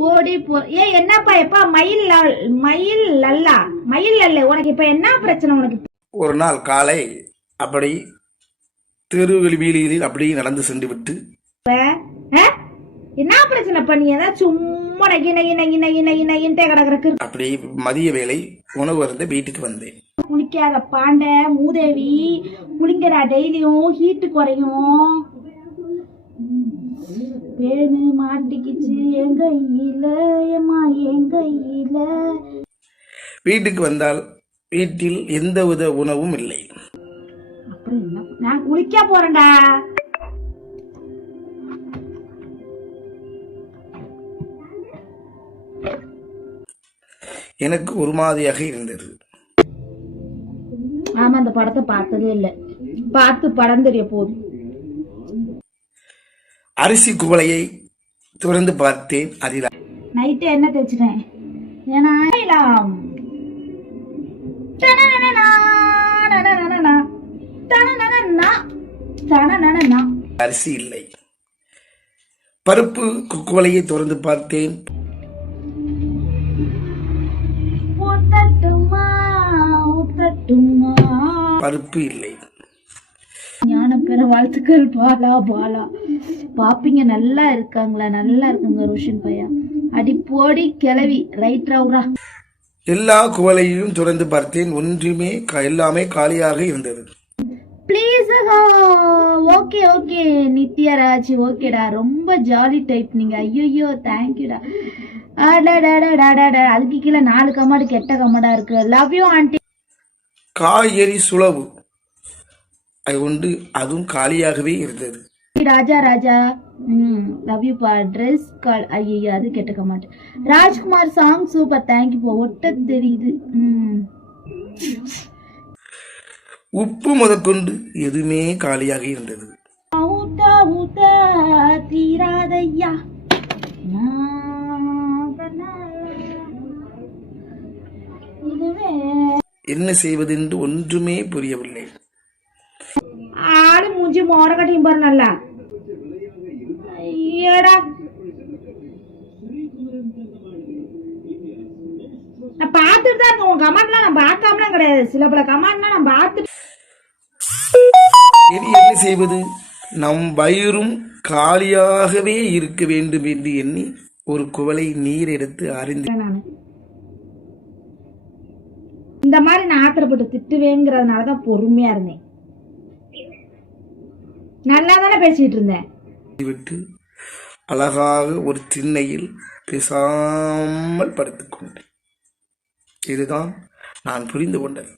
போடி போ. என்னப்பா எப்பா மயில் லல்லா உனக்கு இப்ப என்ன பிரச்சனை உனக்கு? ஒரு நாள் காலை அப்படி தெருவெளி வீதிகளில் அப்படியே நடந்து சென்று விட்டு என்ன பிரச்சனை பண்ணி ஏதாவது சும்மா கிடக்குறக்கு அப்படி மதிய வேளை உணவு இருந்த வீட்டுக்கு வந்தேன். குளிக்காத பாண்ட மூதேவி, குளிங்கடா டெய்லியும், ஹீட்டு குறையும். பேனு மாட்டிக்கிச்சு எங்க கையில. வீட்டுக்கு வந்தால் வீட்டில் எந்த வித உணவும் இல்லை. அப்புறம் என்ன, நான் குளிக்க போறேன்டா. எனக்கு ஒரு மாதிரியாக இருந்தது. ஆமா, அந்த படத்தை பார்த்ததே இல்லை. பார்த்து படம் தெரிய போகுது. அரிசி குவளையை திறந்து பார்த்தேன். அதில் நைட்டு என்ன தேய்ச்சிட்டேன்? ஏன்னா அரிசி இல்லை. பருப்பு குவளையை திறந்து பார்த்தேன். பருப்பு இல்லை. ஞான பெற வாழ்த்துக்கள். பாலா பாப்பிங்க நல்லா இருக்காங்களா? நல்லா இருக்குங்க ரோஷன் பையா. அடி போடி கிளவி. ரைட் ரவுரா. எல்லா குவளையும் திறந்து பார்த்தேன். ஒன்றுமே எல்லாமே காலியாக இருந்தது. ப்ளீஸ். ஓகே நித்யராஜ். ஓகேடா, ரொம்ப ஜாலி டைப் நீங்க. ஐயோ தேங்க்யூடா. அதுக்கு கீழே 4 கமாடு கெட்ட கமாடா இருக்கு. Love you aunty. காய்கறி சுளவு அது உண்டு, அதுவும் காலியாகவே இருந்தது. ராஜா லவ் யூ பா. ட்ரெஸ் கால். ஐயோ அது கெட்ட கமாட். Rajkumar song super. தேங்க்யூ பா. ஒட்ட தெரியுது. உப்பு முதற்கொண்டு எதுவுமே காலியாக இருந்தது. தீராதையா. என்ன செய்வதென்று ஒன்றுமே புரியவில்லை. ஆளு மூஞ்சி மோர கட்டியும் பாரு நல்லா. ஐயடா, நான் பார்த்துட்டு தான் இருக்கேன். உன் கமெண்ட்லாம் நான் பார்க்காமலாம் கிடையாது. சில பல கமெண்ட்லாம் நான் பார்த்துட்டு. என்ன செய்வது? நம் வயிறும் காலியாகவே இருக்க வேண்டும் என்று எண்ணி ஒரு குவளை நீர் எடுத்து அறிந்து நான் இந்த மாதிரி நான் ஆத்திரப்பட்டு திட்டுவேங்கிறதுனாலதான் பொறுமையா இருந்தேன். நல்லா தானே பேசிட்டு இருந்தேன். விட்டு அழகாக ஒரு திண்ணையில் பேசாமல் படுத்துக்கொண்டேன். இதுதான் நான் புரிந்து கொண்டது.